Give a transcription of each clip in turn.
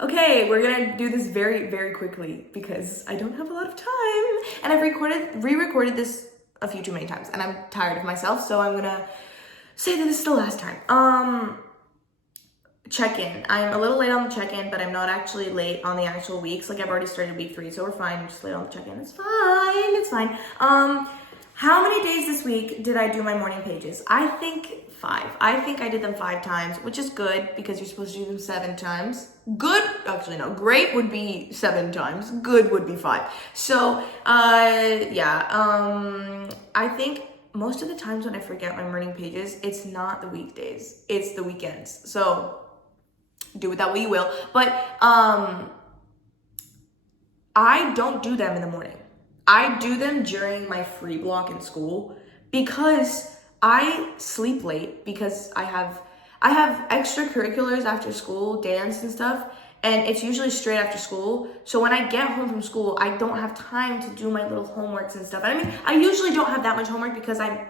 Okay, we're gonna do this very, very quickly because I don't have a lot of time. And I've re-recorded this a few too many times and I'm tired of myself, so I'm gonna say that this is the last time. Check-in. I'm a little late on the check-in, but I'm not actually late on the actual weeks. Like I've already started week 3, so we're fine. I'm just late on the check-in. It's fine. How many days this week did I do my morning pages? I think 5. I think I did them 5 times, which is good because you're supposed to do them 7 times. Good, actually no, great would be 7 times. Good would be 5. So, I think most of the times when I forget my morning pages, it's not the weekdays, it's the weekends. So do with that what you will. But I don't do them in the morning. I do them during my free block in school because I sleep late because I have extracurriculars after school, dance and stuff, and it's usually straight after school. So when I get home from school, I don't have time to do my little homeworks and stuff. I mean, I usually don't have that much homework because I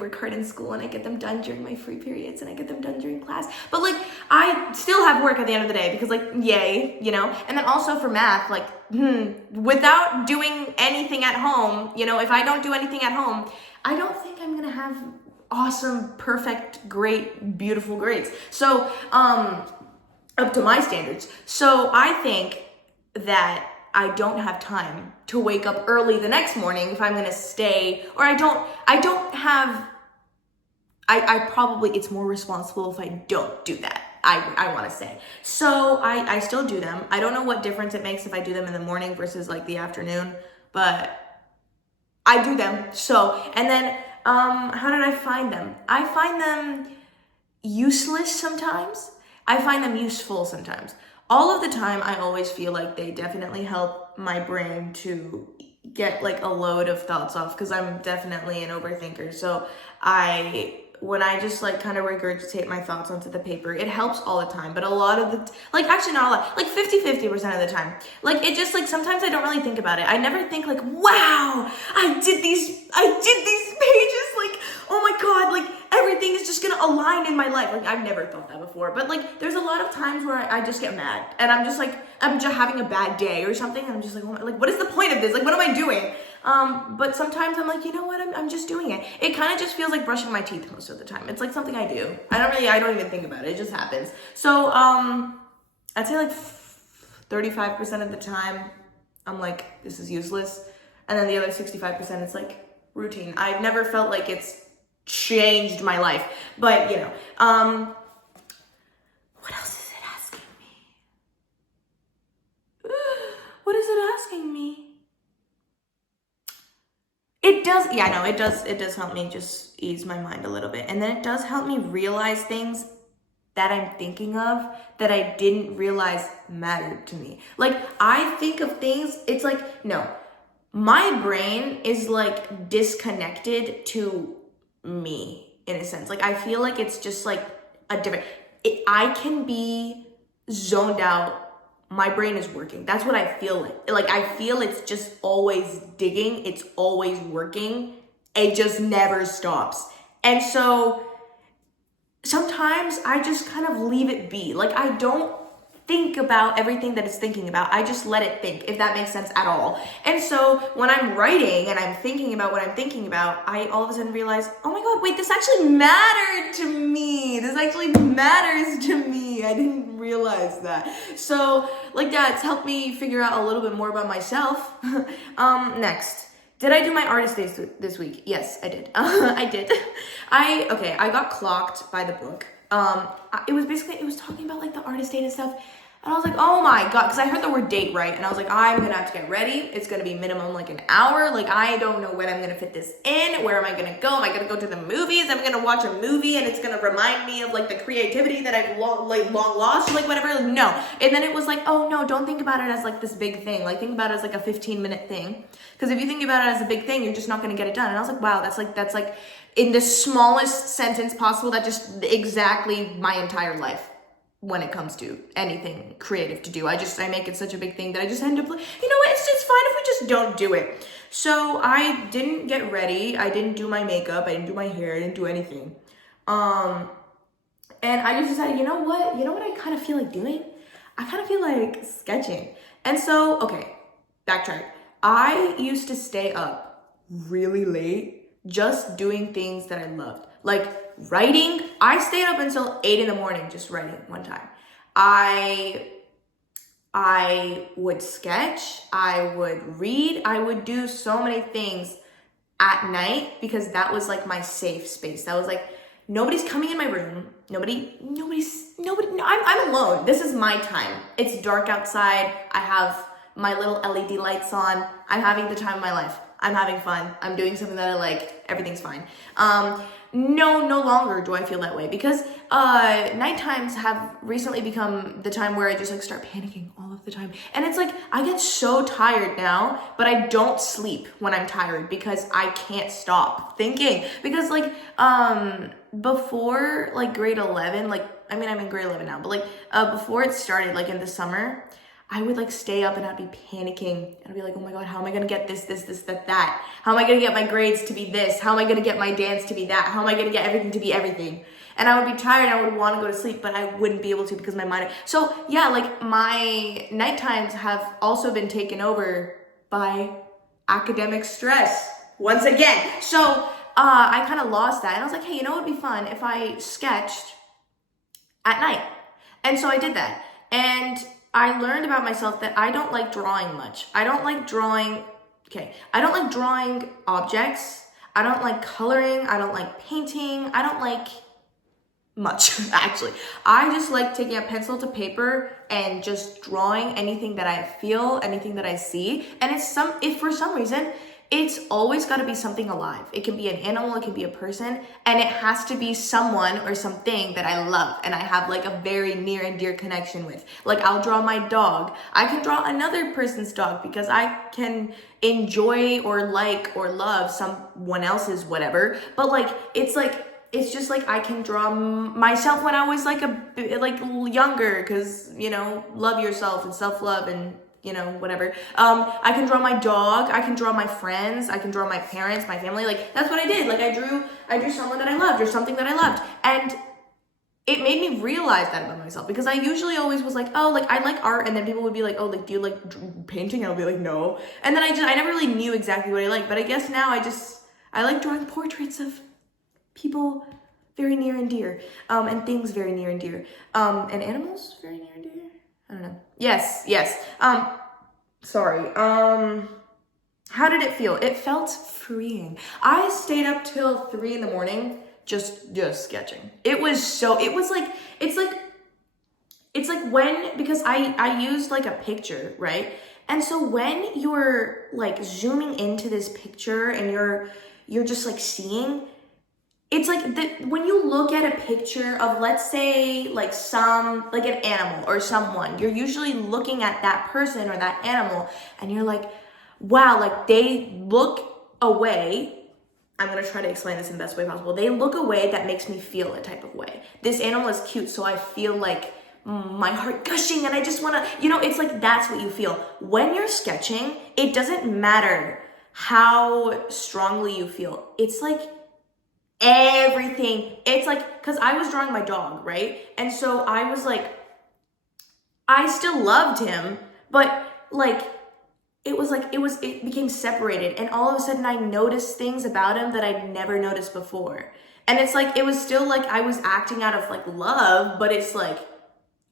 work hard in school and I get them done during my free periods and I get them done during class. But like, I still have work at the end of the day because like, yay, you know? And then also for math, like, without doing anything at home, you know, if I don't do anything at home, I don't think I'm gonna have awesome, perfect, great, beautiful grades. So, up to my standards. So I think that I don't have time to wake up early the next morning if I'm gonna stay, or I probably, it's more responsible if I don't do that. I wanna say. So I still do them. I don't know what difference it makes if I do them in the morning versus like the afternoon, but I do them. So, and then, how did I find them? I find them useless sometimes. I find them useful sometimes. All of the time, I always feel like they definitely help my brain to get like a load of thoughts off because I'm definitely an overthinker. So when I just like kind of regurgitate my thoughts onto the paper, it helps all the time. But a lot of the, like actually not a lot, like 50% of the time. Like it just like, sometimes I don't really think about it. I never think like, wow, I did these pages. Like, oh my God, like everything is just gonna align in my life. Like I've never thought that before. But like, there's a lot of times where I just get mad and I'm just having a bad day or something. And I'm just like, oh my, like, what is the point of this? Like, what am I doing? But sometimes I'm like, you know what? I'm just doing it. It kind of just feels like brushing my teeth most of the time. It's like something I do. I don't even think about it. It just happens. So, I'd say like 35% of the time, I'm like, this is useless. And then the other 65%, it's like routine. I've never felt like it's changed my life, but you know, what else is it asking me? What is it asking me? It does, yeah, no, it does help me just ease my mind a little bit. And then it does help me realize things that I'm thinking of that I didn't realize mattered to me. Like, I think of things, it's like, no, my brain is like disconnected to me in a sense. Like, I feel like it's just like I can be zoned out. My brain is working. That's what I feel like. Like, I feel it's just always digging. It's always working. It just never stops. And so sometimes I just kind of leave it be. Like, I don't think about everything that it's thinking about. I just let it think, if that makes sense at all. And so when I'm writing and I'm thinking about what I'm thinking about, I all of a sudden realize, oh my God, wait, this actually mattered to me. This actually matters to me. I didn't realize that. So like that, it's helped me figure out a little bit more about myself. Next. Did I do my artist days this week? Yes, I did. I did. I got clocked by the book. It was talking about like the artist date and stuff. And I was like, oh my God, because I heard the word date right. And I was like, I'm going to have to get ready. It's going to be minimum like an hour. Like, I don't know when I'm going to fit this in. Where am I going to go? Am I going to go to the movies? I'm going to watch a movie and it's going to remind me of like the creativity that I've long lost, like whatever. Like, no. And then it was like, oh no, don't think about it as like this big thing. Like, think about it as like a 15-minute thing. Because if you think about it as a big thing, you're just not going to get it done. And I was like, wow, that's like in the smallest sentence possible, that just exactly my entire life. When it comes to anything creative to do, I make it such a big thing that I just end up like, you know what, it's just fine if we just don't do it. So I didn't get ready. I didn't do my makeup. I didn't do my hair. I didn't do anything. And I just decided, you know what I kind of feel like doing? I kind of feel like sketching. And so, okay, backtrack. I used to stay up really late just doing things that I loved. Like writing. I stayed up until 8 in the morning just writing one time. I would sketch, I would read, I would do so many things at night because that was like my safe space. That was like, nobody's coming in my room. Nobody, I'm alone. This is my time. It's dark outside. I have my little LED lights on. I'm having the time of my life. I'm having fun. I'm doing something that I like. Everything's fine. No longer do I feel that way because night times have recently become the time where I just like start panicking all of the time. And it's like, I get so tired now, but I don't sleep when I'm tired because I can't stop thinking. Because like, before like grade 11, like, I mean, I'm in grade 11 now, but like, before it started, like in the summer, I would like stay up and I'd be panicking. And I'd be like, oh my God, how am I gonna get this, that? How am I gonna get my grades to be this? How am I gonna get my dance to be that? How am I gonna get everything to be everything? And I would be tired, I would wanna go to sleep, but I wouldn't be able to because my mind. So yeah, like my night times have also been taken over by academic stress once again. So I kind of lost that. And I was like, hey, you know what would be fun if I sketched at night? And so I did that. And I learned about myself that I don't like drawing much. I don't like drawing objects. I don't like coloring. I don't like painting. I don't like much, actually. I just like taking a pencil to paper and just drawing anything that I feel, anything that I see. And if for some reason, it's always got to be something alive. It can be an animal, it can be a person, and it has to be someone or something that I love and I have like a very near and dear connection with. Like I'll draw my dog. I can draw another person's dog because I can enjoy or like or love someone else's whatever. But like it's just like I can draw myself when I was like younger because, you know, love yourself and self-love and, you know, whatever. I can draw my dog. I can draw my friends. I can draw my parents, my family. Like, that's what I did. Like, I drew someone that I loved or something that I loved. And it made me realize that about myself because I usually always was like, oh, like, I like art. And then people would be like, oh, like, do you like painting? And I'll be like, no. And then I never really knew exactly what I liked. But I guess now I like drawing portraits of people very near and dear. And things very near and dear. And animals very near and dear. I don't know. Yes. Sorry. How did it feel? It felt freeing. I stayed up till 3 in the morning just sketching. It's like when, because I used like a picture, right? And so when you're like zooming into this picture and you're just like seeing, it's like when you look at a picture of, let's say, like an animal or someone, you're usually looking at that person or that animal and you're like, wow, like they look away. I'm going to try to explain this in the best way possible. They look away that makes me feel a type of way. This animal is cute, so I feel like my heart gushing and I just want to, you know, it's like that's what you feel. When you're sketching, it doesn't matter how strongly you feel. It's like everything. It's like, because I was drawing my dog, right? And so I was like, I still loved him, but like it became separated, and all of a sudden I noticed things about him that I'd never noticed before. And it's like, it was still like I was acting out of like love, but it's like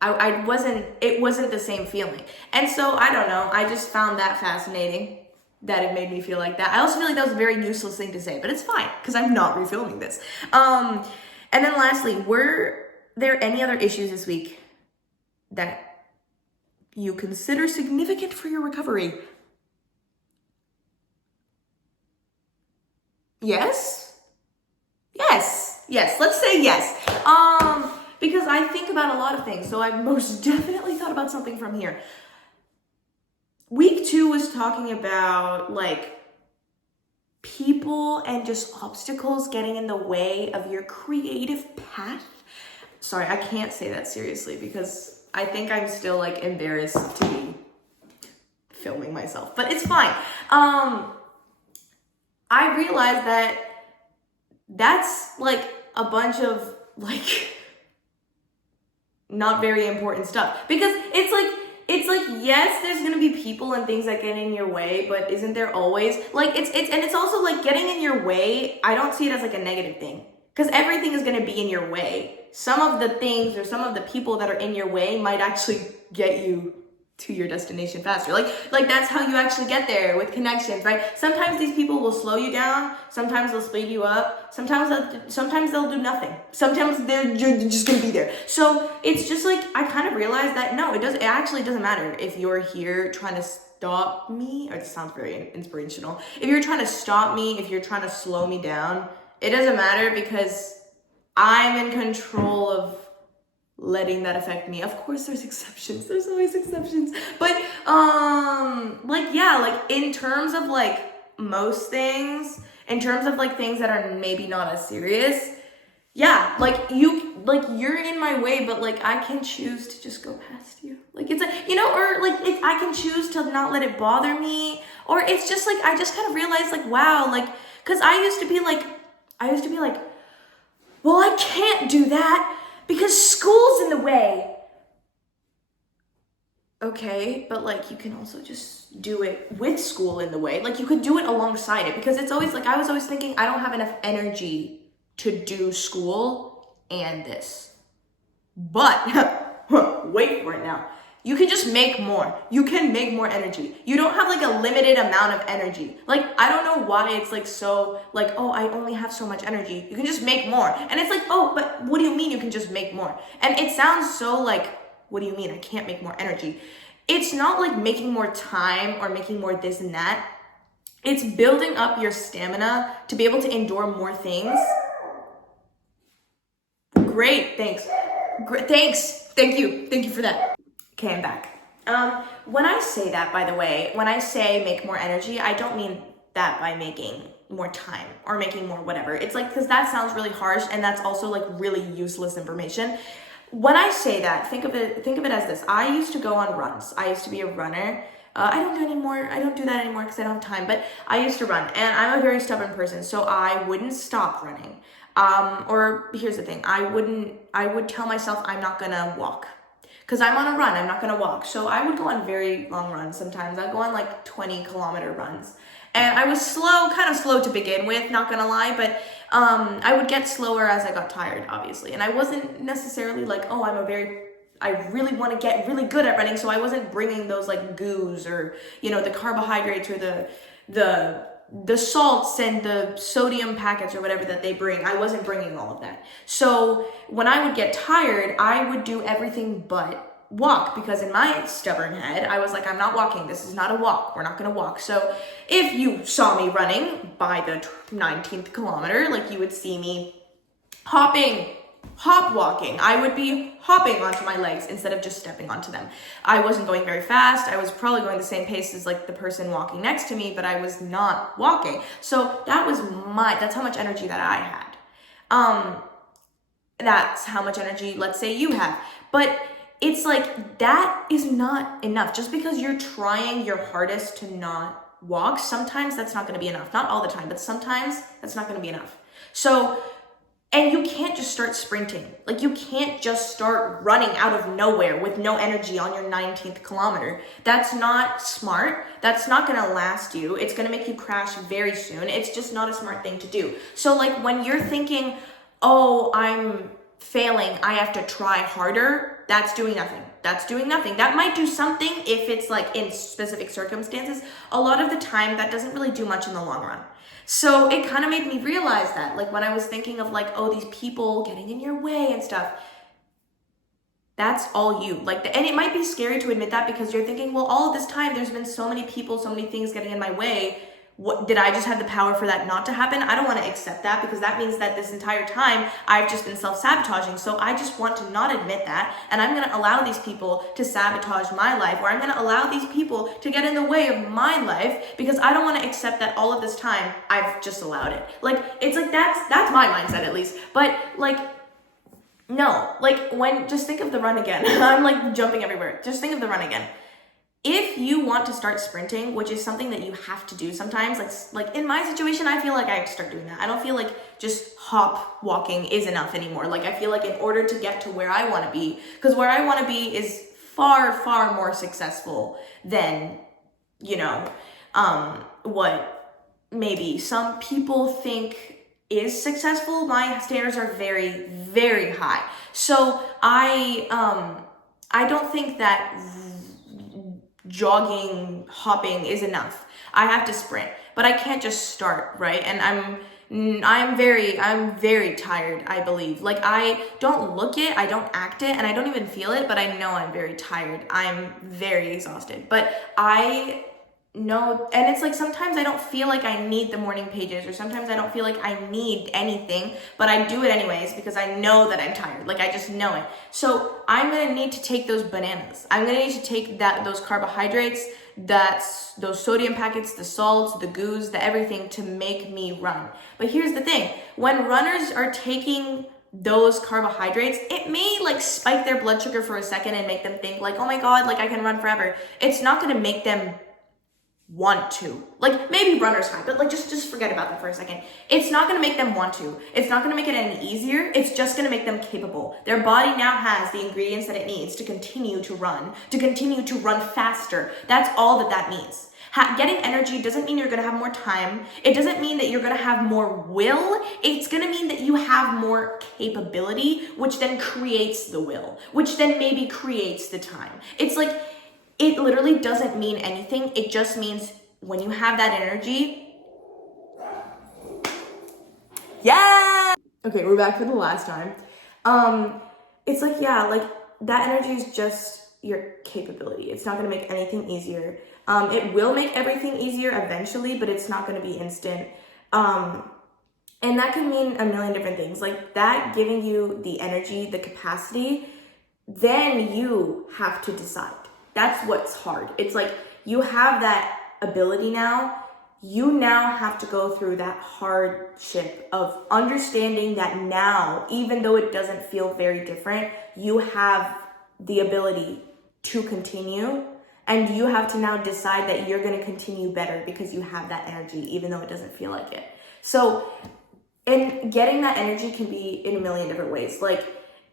it wasn't the same feeling. And so I don't know, I just found that fascinating that it made me feel like that. I also feel like that was a very useless thing to say, but it's fine because I'm not refilming this. And then lastly, were there any other issues this week that you consider significant for your recovery? Yes. Let's say yes. Because I think about a lot of things, so I've most definitely thought about something from here. Week 2 was talking about like people and just obstacles getting in the way of your creative path. Sorry, I can't say that seriously because I think I'm still like embarrassed to be filming myself, but it's fine. I realized that that's like a bunch of like not very important stuff. Because it's like, yes, there's gonna be people and things that get in your way, but isn't there always, like, it's also like getting in your way, I don't see it as like a negative thing. Because everything is gonna be in your way. Some of the things or some of the people that are in your way might actually get you to your destination faster. Like that's how you actually get there, with connections, right? Sometimes these people will slow you down. Sometimes they'll speed you up. Sometimes they'll do nothing. Sometimes you're just gonna be there. So it's just like, I kind of realized that no, it actually doesn't matter if you're here trying to stop me, or this sounds very inspirational. If you're trying to stop me, if you're trying to slow me down, it doesn't matter, because I'm in control of letting that affect me. Of course there's exceptions. There's always exceptions. But like, yeah, like in terms of like most things, in terms of like things that are maybe not as serious, yeah, like you're in my way, but like I can choose to just go past you. Like it's a, or like I can choose to not let it bother me, or it's just like, I just kind of realized like, wow, like, cause I used to be like, well, I can't do that because school's in the way. Okay, but like you can also just do it with school in the way. Like you could do it alongside it, because it's always like, I was always thinking I don't have enough energy to do school and this. But wait for it now. You can just make more. You can make more energy. You don't have like a limited amount of energy. Like, I don't know why it's like so like, oh, I only have so much energy. You can just make more. And it's like, oh, but what do you mean you can just make more? And it sounds so like, what do you mean I can't make more energy? It's not like making more time or making more this and that. It's building up your stamina to be able to endure more things. Great, thanks. Thanks. Thank you for that. Okay, I'm back. When I say that, by the way, when I say make more energy, I don't mean that by making more time or making more whatever. It's like, because that sounds really harsh, and that's also like really useless information. When I say that, think of it as this. I used to go on runs. I used to be a runner. I don't do that anymore because I don't have time, but I used to run, and I'm a very stubborn person, so I wouldn't stop running. Or here's the thing, I would tell myself I'm not gonna walk. Because I'm on a run, I'm not gonna walk. So I would go on very long runs sometimes. I'd go on like 20-kilometer runs. And I was kind of slow to begin with, not gonna lie, but I would get slower as I got tired, obviously. And I wasn't necessarily like, oh, I really want to get really good at running, so I wasn't bringing those like goos or, the carbohydrates or the salts and the sodium packets or whatever that they bring. I wasn't bringing all of that. So when I would get tired, I would do everything but walk, because in my stubborn head, I was like, I'm not walking. This is not a walk. We're not going to walk. So if you saw me running by the 19th kilometer, like you would see me hop walking. I would be hopping onto my legs instead of just stepping onto them. I wasn't going very fast. I was probably going the same pace as like the person walking next to me, but I was not walking. So that's how much energy that I had. That's how much energy, let's say, you have. But it's like, that is not enough. Just because you're trying your hardest to not walk, sometimes that's not going to be enough. Not all the time, but sometimes that's not going to be enough. So, and you can't just start sprinting. Like, you can't just start running out of nowhere with no energy on your 19th kilometer. That's not smart. That's not going to last you. It's going to make you crash very soon. It's just not a smart thing to do. So like, when you're thinking, oh, I'm failing, I have to try harder, that's doing nothing. That's doing nothing. That might do something if it's like in specific circumstances. A lot of the time, that doesn't really do much in the long run. So it kind of made me realize that, like, when I was thinking of like, oh, these people getting in your way and stuff, that's all you. Like, and it might be scary to admit that, because you're thinking, well, all of this time, there's been so many people, so many things getting in my way. What, did I just have the power for that not to happen? I don't want to accept that, because that means that this entire time I've just been self-sabotaging. So I just want to not admit that, and I'm going to allow these people to sabotage my life, or I'm going to allow these people to get in the way of my life, because I don't want to accept that all of this time I've just allowed it. Like, it's like, that's my mindset at least. But like, no, like, just think of the run again. I'm like jumping everywhere. Just think of the run again. if you want to start sprinting, which is something that you have to do sometimes, like in my situation, I feel like I have to start doing that. I don't feel like just hop walking is enough anymore. Like I feel like in order to get to where I want to be, because where I want to be is far, far more successful than, you know, what maybe some people think is successful. My standards are very, very high. So I don't think that jogging, hopping is enough. I have to sprint, but I can't just start, right? And I'm very tired, I believe. Like I don't look it, I don't act it, and I don't even feel it, but I know I'm very tired. I'm very exhausted, but I know, and it's like sometimes I don't feel like I need the morning pages, or sometimes I don't feel like I need anything, but I do it anyways because I know that I'm tired. Like I just know it. So I'm gonna need to take those bananas. I'm gonna need to take those carbohydrates, those sodium packets, the salts, the goos, the everything to make me run. But here's the thing, when runners are taking those carbohydrates, it may like spike their blood sugar for a second and make them think like, oh my God, like I can run forever. It's not gonna make them want to. Like maybe runner's high, but like just forget about that for a second. It's not going to make them want to. It's not going to make it any easier. It's just going to make them capable. Their body now has the ingredients that it needs to continue to run faster. That's all that means. Getting energy doesn't mean you're going to have more time. It doesn't mean that you're going to have more will. It's going to mean that you have more capability, which then creates the will, which then maybe creates the time. It's like, it literally doesn't mean anything. It just means when you have that energy. Yeah. Okay, we're back for the last time. It's like, yeah, like that energy is just your capability. It's not going to make anything easier. It will make everything easier eventually, but it's not going to be instant. And that can mean a million different things. Like that giving you the energy, the capacity, then you have to decide. That's what's hard. It's like you have that ability now. You now have to go through that hardship of understanding that now, even though it doesn't feel very different, you have the ability to continue, and you have to now decide that you're going to continue better because you have that energy, even though it doesn't feel like it. So, and getting that energy can be in a million different ways. Like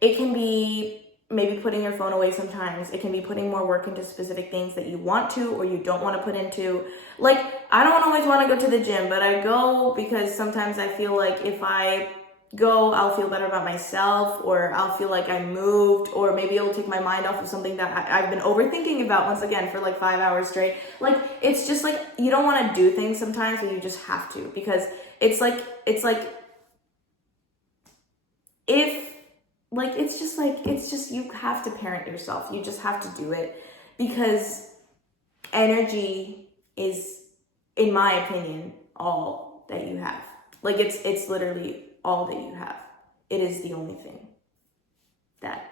it can be maybe putting your phone away sometimes. It can be putting more work into specific things that you want to or you don't want to put into. Like, I don't always want to go to the gym, but I go because sometimes I feel like if I go, I'll feel better about myself, or I'll feel like I moved, or maybe it'll take my mind off of something that I've been overthinking about once again for like 5 hours straight. Like, it's just like, you don't want to do things sometimes, but you just have to, because it's just you have to parent yourself. You just have to do it, because energy is, in my opinion, all that you have. Like it's literally all that you have. It is the only thing that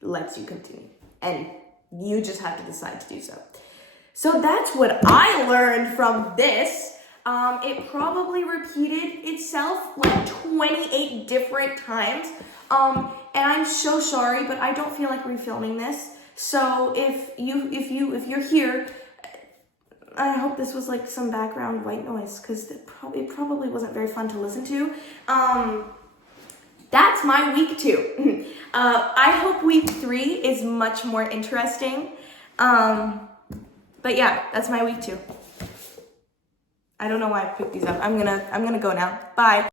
lets you continue, and you just have to decide to do so. So that's what I learned from this. It probably repeated itself like 28 different times. And I'm so sorry, but I don't feel like refilming this. So if you're here, I hope this was like some background white noise, because it probably wasn't very fun to listen to. That's my week 2. I hope week 3 is much more interesting. But yeah, that's my week 2. I don't know why I picked these up. I'm gonna go now. Bye.